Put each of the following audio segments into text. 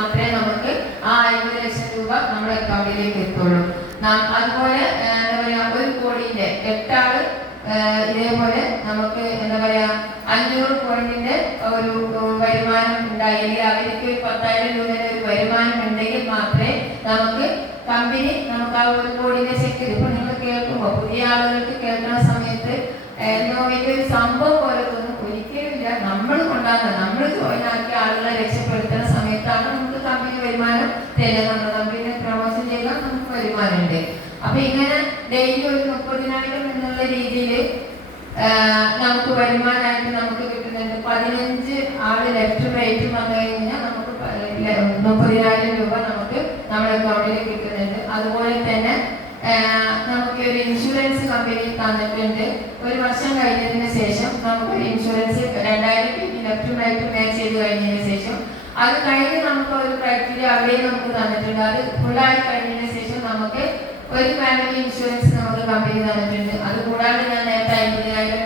മാത്രമേ നമുക്ക് ആ അമ്പത് ലക്ഷം രൂപ നമ്മുടെ അക്കൗണ്ടിലേക്ക് എത്തുള്ളൂ. അതുപോലെ എന്താ പറയാ ഒരു കോടിന്റെ എട്ടാൾ ഇതേപോലെ നമുക്ക് എന്താ പറയാ അഞ്ഞൂറ് പോയിന്റിന്റെ ഒരു വരുമാനം ഉണ്ടായി. അല്ലെങ്കിൽ അവർക്ക് ഒരു പത്തായിരം രൂപയുടെ ഒരു വരുമാനം ഉണ്ടെങ്കിൽ മാത്രമേ നമുക്ക് കമ്പനി നമുക്ക് ആ ഒരു കോടിന്റെ ചെക്ക് ഇപ്പൊ നിങ്ങൾ കേൾക്കുമ്പോൾ പുതിയ ആളുകൾക്ക് കേൾക്കുന്ന സമയത്ത് എന്തോ വലിയൊരു സംഭവം പോലെ തോന്നും. ഒരിക്കലും ഇല്ല. നമ്മൾ കൊണ്ടാകുന്ന നമ്മൾ ജോയിൻ ആക്കിയ ആളുകളെ സമയത്താണ് നമുക്ക് കമ്പനി വരുമാനം തരുന്നത് കമ്പനി പ്രൊമോഷൻ ചെയ്താൽ നമുക്ക് വരുമാനമുണ്ട് അപ്പൊ ഇങ്ങനെ ഡെയിലി ഒരു മുപ്പതിനായിരം എന്നുള്ള രീതിയിൽ നമുക്ക് വരുമാനമായിട്ട് നമുക്ക് കിട്ടുന്നുണ്ട്. പതിനഞ്ച് ആൾ ലെറ്റർ റേറ്റ് വന്നു കഴിഞ്ഞാൽ നമുക്ക് മുപ്പതിനായിരം രൂപ നമുക്ക് നമ്മുടെ അക്കൗണ്ടിൽ കിട്ടുന്നുണ്ട്. അതുപോലെ തന്നെ നമുക്ക് ഒരു ഇൻഷുറൻസ് കമ്പനി തന്നിട്ടുണ്ട്. ഒരു വർഷം കഴിഞ്ഞതിന് ശേഷം നമുക്ക് ഇൻഷുറൻസ് രണ്ടായിരം റൈറ്റും മാച്ച് ചെയ്ത് കഴിഞ്ഞതിന് ശേഷം അത് കഴിഞ്ഞ് നമുക്ക് ഒരു ക്രൈറ്റീരിയ അവിടെ നമുക്ക് തന്നിട്ടുണ്ട്. അത് ഫുള്ളായി കഴിഞ്ഞതിന് ശേഷം നമുക്ക് ഒരു ഫാമിലി ഇൻഷുറൻസ് നമുക്ക് കമ്പനി തന്നിട്ടുണ്ട്. അതുകൂടാതെ ഞാൻ നേരത്തെ അമ്പതിനായിരം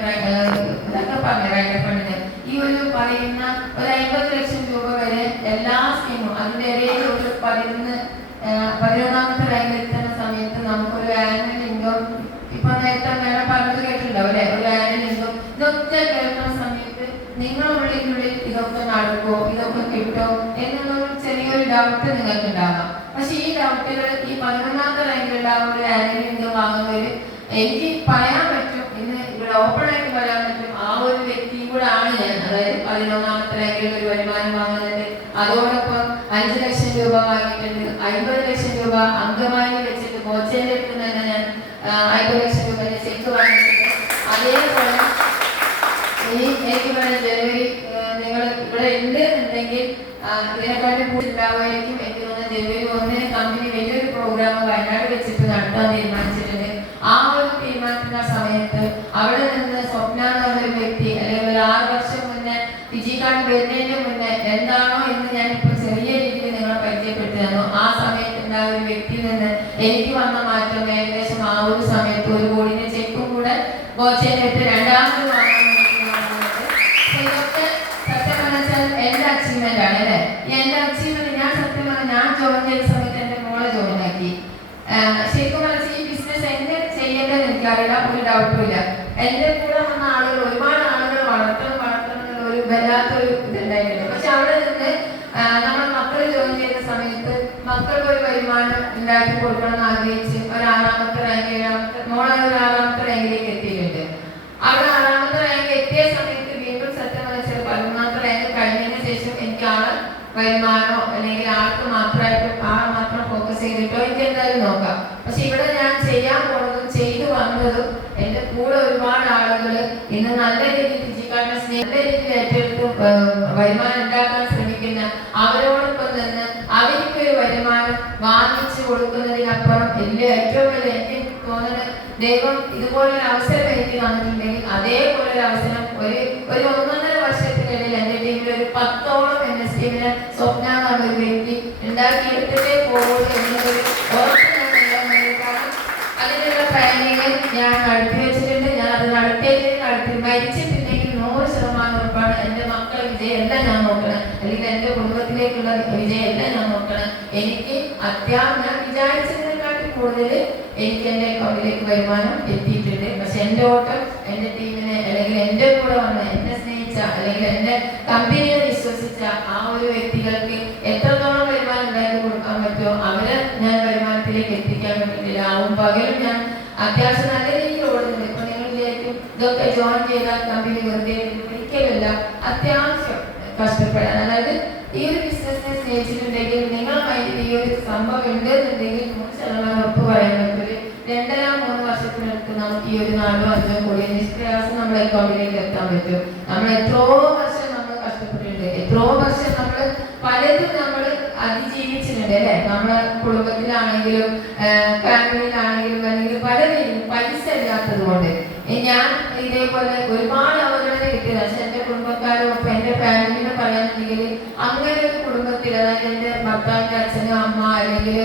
ഇതൊക്കെ പറഞ്ഞു റൈറ്റർ ഫണ്ടിന് ഈ ഒരു പറയുന്ന ഒരു അമ്പത് ലക്ഷം രൂപ വരെ എല്ലാ സ്കീമും അതിന്റെ ഇടയിൽ ഒരു പതിനൊന്ന് പതിനൊന്നാമത്തെ റാങ്കിൽ എത്തുന്ന സമയത്ത് നമുക്കൊരു ആനുവൽ ഇൻകം ഇപ്പൊ നേരത്തെ മേഡം പറഞ്ഞത് കേട്ടിട്ടുണ്ടാവും ഒരു ആനുവൽ ഇൻകം ഇതൊക്കെ കേൾക്കുന്ന സമയത്ത് നിങ്ങളുള്ളിനുള്ളിൽ ഇതൊക്കെ നടക്കുമോ ഇതൊക്കെ കിട്ടോ എന്നുള്ള ചെറിയൊരു ഡൗട്ട് നിങ്ങൾക്ക് ഉണ്ടാകാം പക്ഷെ ഈ ഡൗട്ടുകൾ ഈ പതിനൊന്നാമത്തെ റാങ്കിൽ ഉണ്ടാകുന്ന ഒരു ആനുവൽ ഇൻകം വാങ്ങുന്നവര് എനിക്ക് പറയാൻ പറ്റും ഇന്ന് ഇവിടെ ഓപ്പൺ ആയിട്ട് പറയാൻ പറ്റും ആ ഒരു വ്യക്തിയും കൂടെ ആണ് ഞാൻ. അതായത് പതിനൊന്നാമത്തെ റാങ്കിൽ ഒരു വരുമാനം വാങ്ങുന്നുണ്ട്. അതോടൊപ്പം അഞ്ച് ലക്ഷം രൂപ വാങ്ങിയിട്ടുണ്ട്. അൻപത് ലക്ഷം രൂപ അംഗമായി വെച്ചിട്ട് മോച്ചേന്റെ അടുത്ത് തന്നെ ഞാൻ അൻപത് ലക്ഷം രൂപ ചെക്ക് വാങ്ങിയിട്ടുണ്ട്. അതേപോലെ ഈ എനിക്ക് പറഞ്ഞ ജനുവരി നിങ്ങൾ ഇവിടെ ഉണ്ട് എന്നുണ്ടെങ്കിൽ ആ, ഇതിനെക്കാട്ടും കൂടുതൽ ഉണ്ടാവുമായിരിക്കും എനിക്ക് തോന്നുന്നത് ജനുവരി ഒന്നിന് കമ്പനി വലിയൊരു പ്രോഗ്രാം വയനാട് നടത്താൻ തീരുമാനിച്ചിട്ടുണ്ട്. ആ ഒരു തീരുമാനിക്കുന്ന സമയത്ത് അവിടെ നിന്ന് സ്വപ്ന ഒരു വ്യക്തി അല്ലെങ്കിൽ ഒരു ആറ് വർഷം മുന്നേ ഫിജിക്കാട് വരുന്നതിന് മുന്നേ എന്താണോ എന്ന് ഞാൻ ഇപ്പൊ ചെറിയ രീതിയിൽ നിങ്ങളെ പരിചയപ്പെട്ടു തന്നു ആ സമയത്ത് ഉണ്ടായ ഒരു വ്യക്തിയിൽ നിന്ന് എനിക്ക് വന്ന മാറ്റം ഏകദേശം ആ ഒരു സമയത്ത് ഒരു കോടിന്റെ ചെക്കും കൂടെ ഗോച്ചേന്റെ ഇല്ല എന്റെ കൂടെ വന്ന ആളുകൾ ഒരുപാട് ആളുകൾ വളർത്തണം വളർത്തണം ഒരു വല്ലാത്തൊരു ഇതുണ്ടായിട്ടുണ്ട്. പക്ഷെ അവിടെ നിന്ന് നമ്മൾ മക്കൾ ജോയിൻ ചെയ്ത സമയത്ത് മക്കൾക്ക് ഒരു വരുമാനം ഉണ്ടാക്കി കൊടുക്കണം എന്ന് ആഗ്രഹിച്ച് ഒരു ആറാമത്തെ റാങ്ക് ഏഴാമത്തെ മോളെ ഒരു ആറാമത്തെ റാങ്കിലേക്ക് എത്തിയിട്ടുണ്ട്. അവിടെ ആറാമത്തെ റാങ്ക് എത്തിയ സമയത്ത് വീണ്ടും സത്യം വെച്ചാൽ പതിമൂന്നാമത്തെ റാങ്ക് കഴിഞ്ഞതിന് ശേഷം എനിക്ക് ആളെ വരുമാനോ അല്ലെങ്കിൽ ആൾക്ക് മാത്രമായിട്ട് ആ മാത്രം ഫോക്കസ് ചെയ്തിട്ടോ എനിക്ക് എന്തായാലും നോക്കാം. പക്ഷെ ഇവിടെ ഞാൻ ചെയ്യാൻ ചെയ്തു എന്റെ കൂടെ ഒരുപാട് ആളുകൾ ഇന്ന് നല്ല രീതിയിൽ ഫിജിക്കാരനെ നല്ല രീതിയിൽ ഏറ്റെടുത്ത് വരുമാനം ഉണ്ടാക്കാൻ ശ്രമിക്കുന്ന അവരോടൊപ്പം നിന്ന് അവർക്ക് ഒരു വരുമാനം വാങ്ങിച്ചു കൊടുക്കുന്നതിനപ്പുറം വലിയ ഏറ്റവും വലിയ എനിക്ക് തോന്നുന്നത് ദൈവം ഇതുപോലൊരു അവസരം എനിക്ക് തന്നിട്ടുണ്ടെങ്കിൽ അതേപോലെ ഒരു അവസരം മരിച്ചിട്ടുണ്ടെങ്കിൽ നൂറ് ശതമാനം ഉറപ്പാണ് എന്റെ മക്കളെ വിജയമല്ല ഞാൻ നോക്കണം. അല്ലെങ്കിൽ എന്റെ കുടുംബത്തിലേക്കുള്ള വിജയമല്ല ഞാൻ നോക്കണം. എനിക്ക് അത്യാവശ്യം ഞാൻ വിചാരിച്ചതിനെക്കാട്ടി കൂടുതൽ എനിക്ക് എന്റെ അക്കൗണ്ടിലേക്ക് വരുമാനം എത്തിയിട്ടുണ്ട്. പക്ഷെ എന്റെ ഓട്ടം എന്റെ ടീമിനെ അല്ലെങ്കിൽ എന്റെ കൂടെ വന്ന എന്നെ സ്നേഹിച്ച അല്ലെങ്കിൽ എന്റെ കമ്പനിയെ വിശ്വസിച്ച ആ ഒരു വ്യക്തികൾക്ക് എത്രത്തോളം വരുമാനം ഉണ്ടാക്കി കൊടുക്കാൻ പറ്റുമോ അവരെ ഞാൻ വരുമാനത്തിലേക്ക് എത്തിക്കാൻ വേണ്ടിയിട്ട് ആവും പകലും ഞാൻ അത്യാവശ്യം നല്ല രീതിയിൽ ഓടുന്നുണ്ട് ഇപ്പൊ നിങ്ങൾ വിചാരിക്കും ഇതൊക്കെ ജോയിൻ ചെയ്താൽ കമ്പനി വെറുതെ. ഒരിക്കലല്ല അത്യാവശ്യം കഷ്ടപ്പെടാൻ. അതായത് ഈ ഒരു ബിസിനസിനെ സ്നേഹിച്ചിട്ടുണ്ടെങ്കിൽ നിങ്ങൾ ഈ ഒരു സംഭവം ഉണ്ടെന്നുണ്ടെങ്കിൽ നൂറ് ശതമാനം ഉറപ്പ് പറയുന്നത് രണ്ടര മൂന്ന് വർഷത്തിനടുത്ത് നമുക്ക് ഈ ഒരു നാലോ അഞ്ചോ കൂടി നിഷ്പ്രയാസം നമ്മുടെ അക്കൗണ്ടിലേക്ക് എത്താൻ പറ്റും. നമ്മൾ എത്രയോ വർഷം നമ്മൾ കഷ്ടപ്പെട്ടിട്ടുണ്ട്. എത്രയോ വർഷം നമ്മൾ പലതും നമ്മൾ അതിജീവിച്ചിട്ടുണ്ട് അല്ലെ? നമ്മളെ കുടുംബത്തിലാണെങ്കിലും ഫാമിലിയിലാണെങ്കിലും അല്ലെങ്കിൽ പല പൈസ ഇല്ലാത്തത് കൊണ്ട് ഞാൻ ഇതേപോലെ ഒരുപാട് അവഗണന കിട്ടിയത്. പക്ഷെ എന്റെ കുടുംബക്കാരും ഒപ്പം ഫാമിലിനെ പറയാനുണ്ടെങ്കിൽ അങ്ങനെ ഒരു കുടുംബത്തിൽ അതായത് എന്റെ ഭർത്താവിന്റെ അച്ഛനും അമ്മ അല്ലെങ്കിൽ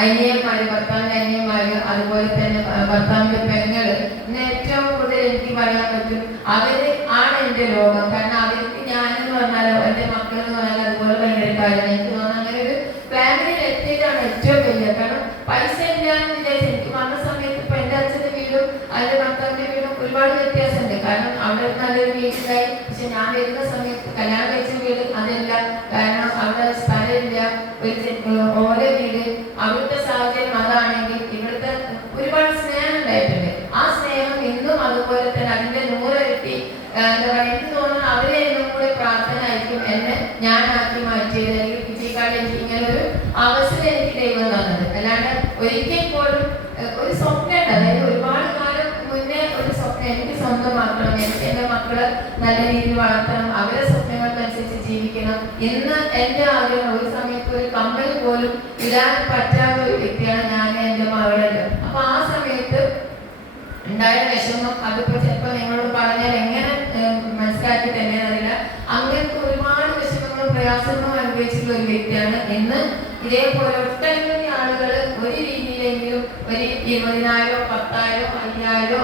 അനിയന്മാര് ഭർത്താവിന്റെ അനിയന്മാര് അതുപോലെ തന്നെ ആ, ഭർത്താവിന്റെ പെങ്ങൾ ഇന്ന് ഏറ്റവും കൂടുതൽ എനിക്ക് പറയാൻ പറ്റും അവർ ആണ് എന്റെ ലോകം. കാരണം അവർക്ക് മക്കൾ എന്ന് പറഞ്ഞാൽ അതുപോലെ ഭയങ്കര ഉണ്ടായിരുന്നു എനിക്ക് തോന്നുന്നു അങ്ങനെ ഒരു ഫാമിലിയിൽ എത്തിയതാണ് ഏറ്റവും വലിയ കാരണം പൈസ ഇല്ലാന്ന് വിചാരിച്ചു എനിക്ക് വന്ന സമയത്ത് ഇപ്പൊ എന്റെ അച്ഛന്റെ വീടും അതിന്റെ ഭർത്താവിന്റെ വീടും ഒരുപാട് വ്യത്യാസമുണ്ട് കാരണം അവിടെ നല്ലൊരു വീട്ടിലായി പക്ഷെ ഞാൻ വരുന്ന സമയത്ത് കല്യാണം കഴിച്ച വീട് അതല്ല. കാരണം അവിടെ സ്ഥലമില്ല. ഒരു ഓരോ വീട്. അവിടുത്തെ സാഹചര്യം അതാണെങ്കിൽ ഇവിടുത്തെ ഒരുപാട് സ്നേഹം ഉണ്ടായിട്ടുണ്ട്. ആ സ്നേഹം ഇന്നും അതുപോലെ തന്നെ അതിന്റെ നൂറിരട്ടി എന്താ പറയുക എനിക്ക് തോന്നുന്നു അവരെ എന്നും കൂടെ പ്രാർത്ഥന ആയിരിക്കും എന്നെ ഞാനാക്കി മാറ്റിയത്. അല്ലെങ്കിൽ പിച്ചിക്കാട് എനിക്ക് ഇങ്ങനെ ഒരു അവസരം എനിക്ക് എന്റെ മക്കളെ നല്ല രീതിയിൽ വളർത്തണം അവരെ സ്വപ്നങ്ങൾക്കനുസരിച്ച് ജീവിക്കണം എന്ന് എന്റെ ആഗ്രഹം. ഒരു സമയത്ത് ഒരു കമ്പനി പോലും ഇടാൻ പറ്റാത്ത ഒരു വ്യക്തിയാണ് ഞാൻ എന്റെ മകളുടെ അപ്പൊ ആ സമയത്ത് ഉണ്ടായ വിഷമം അതിപ്പോ ചിലപ്പോ നിങ്ങളോട് പറഞ്ഞാൽ എങ്ങനെ മനസ്സിലാക്കി തന്നെ അറിയില്ല. അങ്ങനത്തെ ഒരുപാട് വിഷമങ്ങളും പ്രയാസങ്ങളും അനുഭവിച്ചിട്ടുള്ള ഒരു വ്യക്തിയാണ് എന്ന് ഇതേപോലെ ഒട്ടനവധി ആളുകൾ ഒരു രീതിയിലെങ്കിലും ഒരു ഇരുപതിനായിരോ പത്തായിരോ അയ്യായിരോ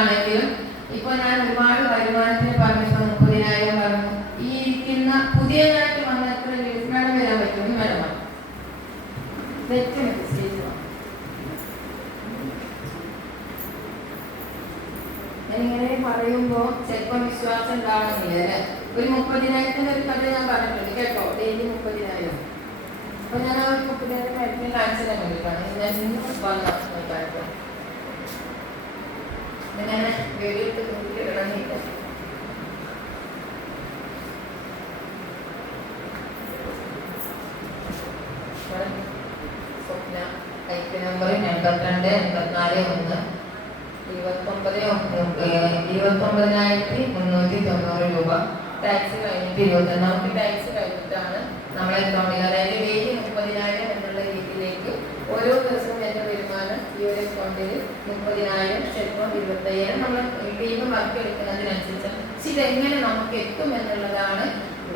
നിങ്ങൾക്കാണെങ്കിലും ഇപ്പൊ ഞാൻ ഒരുപാട് വരുമാനത്തിന് പറഞ്ഞിപ്പോ മുപ്പതിനായിരം പറഞ്ഞു. ഈ ഇരിക്കുന്ന പുതിയതായിട്ട് വന്ന എത്ര മാഡം വരാൻ പറ്റും വരണം വെക്കണം സ്റ്റേജ് ഞാനിങ്ങനെ പറയുമ്പോ ചിലപ്പോ വിശ്വാസം ഉണ്ടാവണമെന്നില്ല അല്ലേ? ഒരു മുപ്പതിനായിരത്തിന്റെ ഒരു കഥ ഞാൻ പറഞ്ഞിട്ടുണ്ട് കേട്ടോ? ഡെയിലി മുപ്പതിനായിരം. അപ്പൊ ഞാൻ ആ ഒരു മുപ്പതിനായിരം കാര്യത്തിൽ കാണിച്ചു തന്നെ ഞാൻ ഇന്ന് വന്നു ഞാൻ വെളിയിട്ട് നോക്കി ഇറങ്ങിയില്ല സ്വപ്ന. ഐക്യ നമ്പർ എൺപത്തിരണ്ട് എൺപത്തിനാല് ഒന്ന്. ഇരുപത്തൊമ്പത് ഇരുപത്തൊമ്പതിനായിരത്തി മുന്നൂറ്റി തൊണ്ണൂറ് രൂപ. ടാക്സ് കഴിഞ്ഞിട്ട് ഇരുപത്തൊന്ന് നമുക്ക് ടാക്സ് കഴിഞ്ഞിട്ടാണ് നമ്മളെ അക്കൗണ്ടിൽ അതായത് ഡെയിലി മുപ്പതിനായിരം എന്നുള്ള രീതിയിലേക്ക് ഓരോ ദിവസവും എന്റെ വരുമാനം ഈ ഒരു അക്കൗണ്ടിൽ മുപ്പതിനായിരം ചിലപ്പോൾ നമ്മൾ ടീം വർക്ക് എടുക്കുന്നതിനനുസരിച്ച് പക്ഷെ ഇതെങ്ങനെ നമുക്ക് എത്തും എന്നുള്ളതാണ്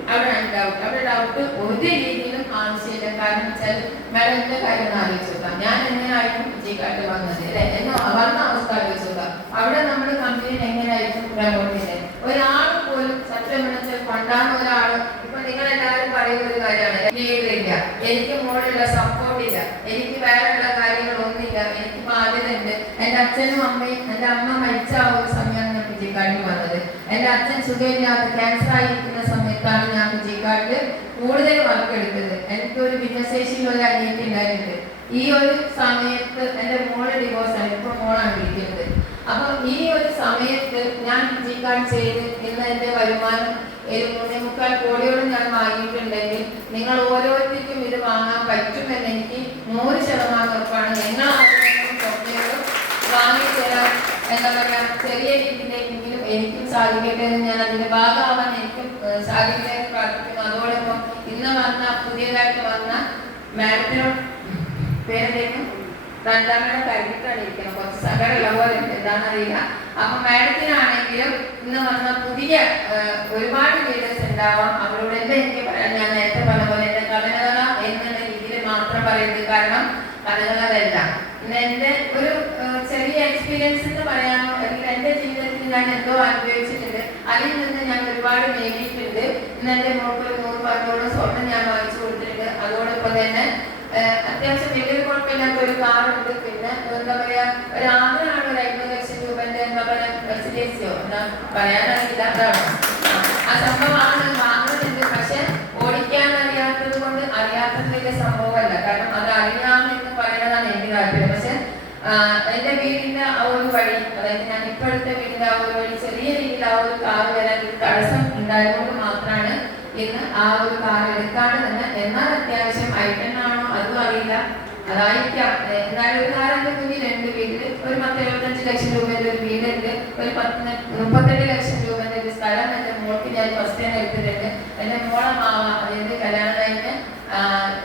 അവിടെ ഡൗട്ട് അവിടെ ഡൗട്ട് ഒരു രീതിയിലും ആവശ്യമില്ല. കാരണം വെച്ചാൽ മാഡം എന്റെ കാര്യം ഒന്ന് ആലോചിച്ച് ഞാൻ എങ്ങനെയായിരിക്കും വിജയിക്കാട്ട് വന്നത് അല്ലെ? എന്നെ വന്ന അവസ്ഥ ആലോചിച്ച് നോക്കാം അവിടെ നമ്മുടെ കമ്പനിയിൽ എങ്ങനെയായിരിക്കും പ്രമോട്ട് ചെയ്തത്? ഒരാൾ പോലും സത്യം വിളിച്ച് കൊണ്ടാണ് ഒരാൾ ഇപ്പൊ നിങ്ങൾ എല്ലാവരും പറയുന്ന ഒരു കാര്യമാണ് ലീഡറില്ല എനിക്ക് മോളില്ല സപ്പോർട്ടില്ല എനിക്ക് വേറെയുള്ള കാര്യങ്ങളൊന്നുമില്ല എനിക്ക് ബാധ്യത ഉണ്ട് എന്റെ അച്ഛനും അമ്മയും എന്റെ അമ്മ മരിച്ച ആ ഒരു സമയമാണ് ഞാൻ വിജയക്കാട്ടിൽ വന്നത് എന്റെ അച്ഛൻ സുഖമില്ലാത്ത ക്യാൻസർ ആയിരിക്കുന്ന സമയത്താണ് ഞാൻ വിജയക്കാട്ടിൽ കൂടുതൽ വർക്ക് എടുത്തത് എനിക്ക് ഒരു ഭിന്നശേഷിയിൽ ഒരു അനിയത്തി ഉണ്ടായിട്ടുണ്ട്. ഈ ഒരു സമയത്ത് എന്റെ മോൾ ഡിവോഴ്സ് ആണ്. ഇപ്പൊ മോളാണ് വിളിക്കുന്നത് അപ്പം ഈ ഒരു സമയത്ത് ഞാൻ വിജയിക്കാൻ ചെയ്ത് ഇന്ന് എന്റെ വരുമാനം ഒരു മൂന്നേ മുക്കാൽ കോടിയോളം ഞാൻ വാങ്ങിയിട്ടുണ്ടെങ്കിൽ നിങ്ങൾ ഓരോരുത്തർക്കും ഇത് വാങ്ങാൻ പറ്റുമെന്ന് എനിക്ക് നൂറ് ശതമാനം ഉറപ്പാണ്. നിങ്ങൾ ആഗ്രഹങ്ങളും സ്വപ്നങ്ങളും വാങ്ങിത്തരാൻ എന്താ പറയാ ചെറിയ രീതിയിലെങ്കിലും എനിക്കും സാധിക്കട്ടെ എന്ന് ഞാൻ അതിന്റെ ഭാഗമാവാൻ എനിക്ക് സാധിക്കട്ടെ എന്ന് പ്രാർത്ഥിക്കുന്നു. അതോടൊപ്പം ഇന്ന് വന്ന പുതിയതായിട്ട് വന്ന മാഡത്തിനോട് പേരെന്തേക്കും രണ്ടാമത് കഴിഞ്ഞിട്ടാണ് ഇരിക്കുന്നത്. കുറച്ച് സങ്കടമുള്ള പോലെ എന്താണെന്നറിയില്ല. അപ്പൊ മാഡത്തിനാണെങ്കിലും ഇന്ന് വന്ന പുതിയ ഒരുപാട് ലീഡേഴ്സ് ഉണ്ടാവാം. അവരോട് എന്താ എനിക്ക് പറയാൻ? ഞാൻ നേരത്തെ പറഞ്ഞ പോലെ എന്റെ കഥനകഥ എന്നുള്ള രീതിയിൽ മാത്രം പറയുന്നത് കാരണം കഥനകഥയല്ല ഇന്ന് എന്റെ ഒരു ചെറിയ എക്സ്പീരിയൻസ് എന്ന് പറയാനോ അല്ലെങ്കിൽ ഞാൻ എന്തോ അനുഭവിച്ചിട്ടുണ്ട്. അതിൽ നിന്ന് ഞാൻ ഒരുപാട് നേടിയിട്ടുണ്ട്. ഇന്ന് എന്റെ മോൾക്ക് ഒരു നൂറ് പത്തോളം സ്വർണം ഞാൻ വായിച്ചു കൊടുത്തിട്ടുണ്ട്. അതോടൊപ്പം തന്നെ അത്യാവശ്യം വലിയൊരു കുഴപ്പമില്ലാത്ത ഒരു കാറുണ്ട് പിന്നെ എന്താ പറയാ ഒരു ആഗ്രഹമാണ് ഒരു അമ്പത് ലക്ഷം രൂപന്റെ എന്താ പറയാ എന്താ പറയാനറിയില്ല. അതാണ്. ആ, സംഭവമാണ് വാങ്ങുന്നുണ്ട് പക്ഷെ ഓടിക്കാൻ അറിയാത്തത് കൊണ്ട് അറിയാത്തത് വലിയ സംഭവമല്ല. കാരണം അത് അറിയാമെന്ന് പറയുന്നതാണ് എനിക്ക് താല്പര്യം. പക്ഷെ എന്റെ വീടിന്റെ വഴി അതായത് ഞാൻ ഇപ്പോഴത്തെ വീടിന്റെ ആ ഒരു വഴി ചെറിയ രീതിയിൽ ആ ഒരു കാർ വരാൻ ഒരു തടസ്സം ഉണ്ടായതുകൊണ്ട് മാത്രമാണ് ഇന്ന് ആ ഒരു കാർ എടുക്കാണ്ട് തന്നെ എന്നാൽ അത്യാവശ്യം ഐറ്റനാണോ അതും അറിയില്ല. അതായിരിക്കാം. എന്തായാലും ഒരു കാറിന്റെ മുന്നിലുണ്ട് വീട്ടിൽ ഒരു പത്ത് എഴുപത്തഞ്ച് ലക്ഷം രൂപയുടെ ഒരു വീടുണ്ട്. ഒരു പത്ത് മുപ്പത്തെട്ട് ലക്ഷം രൂപയുടെ ഒരു സ്ഥലം എന്റെ മോൾക്ക് ഞാൻ ഫസ്റ്റ് ടൈം എടുത്തിട്ടുണ്ട്. എന്റെ മോളെ മാവ അതായത് കല്യാണം കഴിഞ്ഞ് ആ,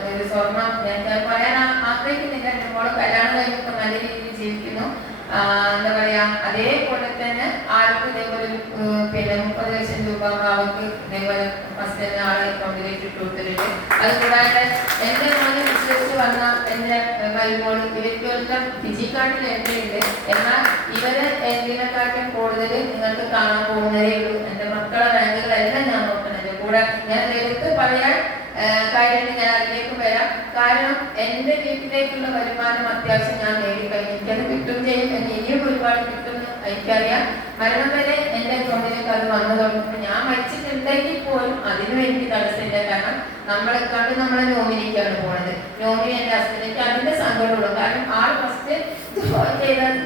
ഒരു സ്വർണം ഞാൻ ഞാൻ പറയാൻ ആ- ആഗ്രഹിക്കുന്നില്ല എന്റെ മോളെ കല്യാണം കഴിഞ്ഞപ്പോൾ നല്ല രീതിയിൽ ജീവിക്കുന്നു ആ, എന്താ പറയാ അതേപോലെ തന്നെ ആൾക്ക് ഇതേപോലെ ഒരു, ഏർ, പിന്നെ മുപ്പത് ലക്ഷം രൂപ അവർക്ക് ഇതേപോലെ ഫസ്റ്റ് തന്നെ ആളെ അക്കൗണ്ടിലേക്ക് ഇട്ട് കൊടുത്തിട്ടുണ്ട് അതുകൂടാതെ എന്റെ മോനെ വിശ്വസിച്ച് വന്ന എന്റെ മരുമോൾ ഇവർക്കെല്ലാം ഫിജിക്കാട്ടിൽ എന്റെയുണ്ട് എന്നാൽ ഇവരെ എന്തിനെക്കാട്ടും കൂടുതൽ നിങ്ങൾക്ക് കാണാൻ പോകുന്നതേ ഉള്ളൂ. എന്റെ മക്കളെ റാങ്കുകളെല്ലാം ഞാൻ നോക്കുന്നത് കൂടെ ഞാൻ എടുത്ത് പറയാൻ കാര്യമായിട്ട് ഞാൻ അതിലേക്ക് വരാം. കാരണം എന്റെ വീട്ടിലേക്കുള്ള വരുമാനം അത്യാവശ്യം ഞാൻ നേടിക്കഴിഞ്ഞു. എനിക്കത് കിട്ടും ചെയ്യും എന്ന് ഇനിയും ഒരുപാട് കിട്ടുമെന്ന് എനിക്കറിയാം. മരണം വരെ എന്റെ അക്കൗണ്ടിലേക്ക് അത് വന്നു ഞാൻ മരിച്ചിട്ടുണ്ടെങ്കിൽ പോലും അതിനും എനിക്ക് തടസ്സമില്ല. കാരണം നമ്മളെ കണ്ട് നമ്മളെ നോമിനിക്കാണ് പോണത്. നോമിനി എന്റെ ഹസ്ബൻഡിക്ക് അതിന്റെ സങ്കടമുള്ളൂ കാരണം ആൾ ഫസ്റ്റ്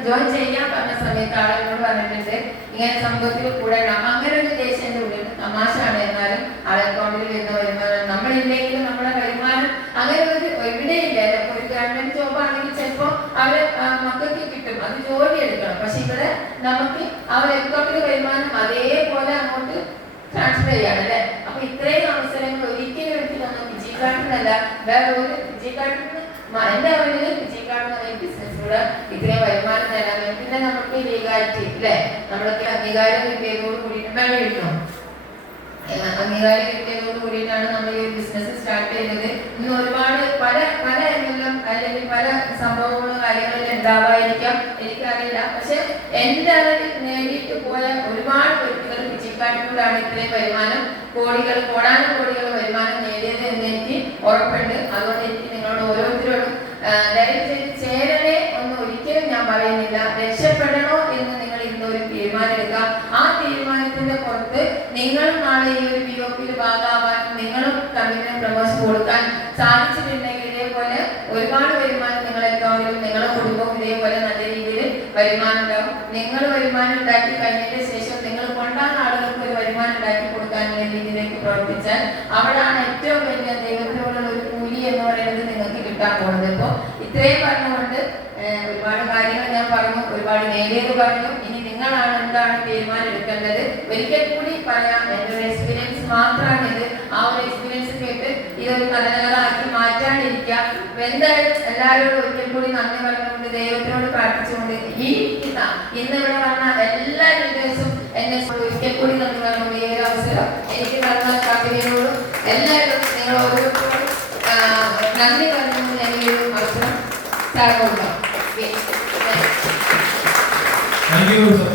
ജോയിൻ ചെയ്യാൻ പറഞ്ഞ സമയത്ത് ആളെന്നോട് പറഞ്ഞിട്ടുണ്ട് ഇങ്ങനെ സംഭവത്തിൽ കൂടെ അങ്ങനെ ഒരു ദേശം എന്റെ ഉള്ളിൽ തമാശയാണ് എന്നാലും ആളെ അക്കൗണ്ടിൽ വരുന്ന വരുമാനം നമ്മളില്ലെങ്കിലും നമ്മുടെ വരുമാനം അങ്ങനെ ഒരു എവിടെയില്ല ഇപ്പൊ ഒരു ഗവൺമെന്റ് ജോബ് ആണെങ്കിൽ ചിലപ്പോ അവർ മക്കൾക്ക് കിട്ടും. അത് ജോലി എടുക്കണം. പക്ഷെ ഇവിടെ നമുക്ക് അവർ അക്കൗണ്ടിൽ വരുമാനം അതേപോലെ അങ്ങോട്ട് ട്രാൻസ്ഫർ ചെയ്യാണ് അല്ലെ അപ്പൊ ഇത്രയും അവസരങ്ങൾ ഒരിക്കലും എനിക്ക് നമ്മൾ വിജയിക്കാട്ടിനല്ല വേറെ ഒരു വിജയിക്കാട്ടിന് എന്റെ അറിവിൽ വിജയിക്കാട്ട് എന്ന ബിസിനസ്സിലൂടെ ഇത്രയും വരുമാനം നേടാൻ പിന്നെ നമുക്ക് ലീഗാലിറ്റി അല്ലെ നമ്മളൊക്കെ അംഗീകാരം കിട്ടിയതോട് കൂടിയിട്ട് വേണം കിട്ടണം അംഗീകാരം കിട്ടിയതോട് കൂടിയിട്ടാണ് നമ്മൾ ഈ ബിസിനസ് സ്റ്റാർട്ട് ചെയ്തത്. ഇന്ന് ഒരുപാട് പല പല എല്ലാം അല്ലെങ്കിൽ പല സംഭവങ്ങളും കാര്യങ്ങളെല്ലാം ഉണ്ടാവായിരിക്കാം എനിക്കറിയില്ല. പക്ഷെ എന്റെ അറിവിൽ നേടിയിട്ട് പോയ ഒരുപാട് വ്യക്തികൾ പിച്ചിക്കാട്ടിലൂടെയാണ് ഇത്രയും വരുമാനം കോടികൾ കോടാനും കോടികൾ വരുമാനം എനിക്ക് ഉറപ്പുണ്ട്. അതുകൊണ്ട് എനിക്ക് നിങ്ങളോട് ഓരോരുത്തരോടും ആ, ദയവ് ചെയ്ത് ചേരണേ എന്ന് ഒരിക്കലും ഞാൻ പറയുന്നില്ല രക്ഷപ്പെടണോ എന്ന് നിങ്ങൾ ഇന്ന് ഒരു തീരുമാനം എടുക്കുക ആ തീരുമാനത്തിന്റെ പുറത്ത് നിങ്ങളും നാളെ ഈ ഒരു പി ഒ പിയിൽ ഭാഗമാവാനും നിങ്ങളും കമ്പനിന് പ്രമോഷൻ കൊടുക്കാൻ സാധിച്ചിട്ടുണ്ടെങ്കിൽ ഇതേപോലെ ഒരുപാട് വരുമാനം നിങ്ങളുടെ അക്കൗണ്ടിലും നിങ്ങളുടെ കുടുംബവും ഇതേപോലെ നല്ല രീതിയിൽ വരുമാനം ഉണ്ടാവും നിങ്ങൾ വരുമാനം ഉണ്ടാക്കി കഴിഞ്ഞതിന് ശേഷം നിങ്ങൾ കൊണ്ടാകുന്ന ആളുകൾക്ക് ഒരു വരുമാനം ഉണ്ടാക്കി കൊടുക്കാനുള്ള രീതിയിലേക്ക് പ്രവർത്തിച്ചാൽ അവിടാണ് ഏറ്റവും വലിയ ദൈവത്തിനോടുള്ള ഒരു കൂലി എന്ന് പറയുന്നത് നിങ്ങൾക്ക് കിട്ടാൻ പോകുന്നത് ഇപ്പോ ഇത്രയും പറഞ്ഞുകൊണ്ട് ഏഹ്, ഒരുപാട് കാര്യങ്ങൾ ഞാൻ പറഞ്ഞു ഒരുപാട് നേടിയത് പറഞ്ഞു ഇനി നിങ്ങളാണ് എന്താണ് തീരുമാനം എടുക്കേണ്ടത് ഒരിക്കൽ കൂടി പറയാം എന്റെ ഒരു എക്സ്പീരിയൻസ് മാത്രമാണ് ഇത് ആ ഒരു എക്സ്പീരിയൻസ് കേട്ട് ഇതൊരു കലനകളാക്കി മാറ്റാണ്ടിരിക്കുക എന്തായാലും എല്ലാവരോടും ഒരിക്കൽ കൂടി നന്ദി പറഞ്ഞുകൊണ്ട് ദൈവത്തിനോട് പ്രാർത്ഥിച്ചുകൊണ്ട് ഈ ഇന്ന് ഇവിടെ വന്ന എല്ലാ ലീഡേഴ്സും എന്നെ ഒരിക്കൽ കൂടി നന്ദി പറഞ്ഞുകൊണ്ട് ഈ ഒരു അവസരം എനിക്ക് തന്ന കവിതയോടും എല്ലാവരും നിങ്ങൾ ഓരോരുത്തരോടും നന്ദി പറഞ്ഞുകൊണ്ട് ഞാൻ ഈ ഒരു അവസരം തരമുണ്ടോ Thank you.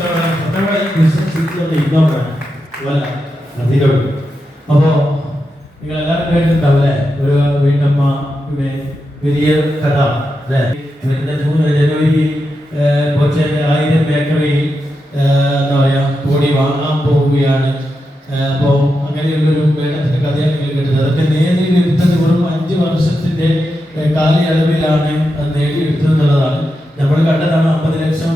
രീതിയിലുള്ള ഇന്നോറാണ് വല്ല അപ്പോൾ നിങ്ങൾ എല്ലാവരും കേട്ടിട്ടുണ്ടാവില്ലേ ഒരു വീട്ടമ്മ പിന്നെ വലിയ കഥ അല്ലേ? വരുന്ന ജൂൺ ജനുവരി കൊച്ചിന്റെ ആയിരം ബേക്കറിയിൽ എന്താ പറയുക കോടി വാങ്ങാൻ പോവുകയാണ്. അപ്പോൾ അങ്ങനെയുള്ളൊരു മേഡത്തിന്റെ കഥയാണ് നിങ്ങൾ കേട്ടത് അതൊക്കെ നേടിയെടുത്തത് വെറും അഞ്ച് വർഷത്തിന്റെ കാലയളവിലാണ് നേടിയെടുത്തത് എന്നുള്ളതാണ്. നമ്മൾ കണ്ടതാണ് അമ്പത് ലക്ഷം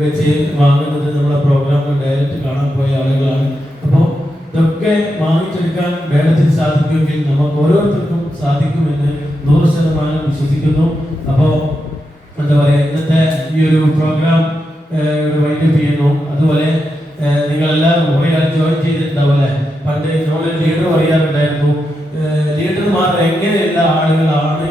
വെച്ച് വാങ്ങുന്നത് നമ്മുടെ പ്രോഗ്രാമിൽ ഡയറക്റ്റ് കാണാൻ പോയ ആളുകളാണ്. അപ്പോൾ ഇതൊക്കെ വാങ്ങിച്ചെടുക്കാൻ മേഡത്തിന് സാധിക്കുമെങ്കിൽ നമുക്ക് ഓരോരുത്തർക്കും സാധിക്കുമെന്ന് നൂറ് ശതമാനം വിശ്വസിക്കുന്നു. അപ്പോൾ എന്താ പറയുക ഇന്നത്തെ ഈ ഒരു പ്രോഗ്രാം വൈൻഡപ്പ് ചെയ്യുന്നു. അതുപോലെ നിങ്ങളെല്ലാവരും കുറേ ആൾ ജോയിൻ ചെയ്തിട്ടുണ്ടാവല്ലേ പണ്ട് നമ്മളൊരു ലീഡർ പറയാറുണ്ടായിരുന്നു ലീഡർമാർ എങ്ങനെയുള്ള ആളുകളാണ്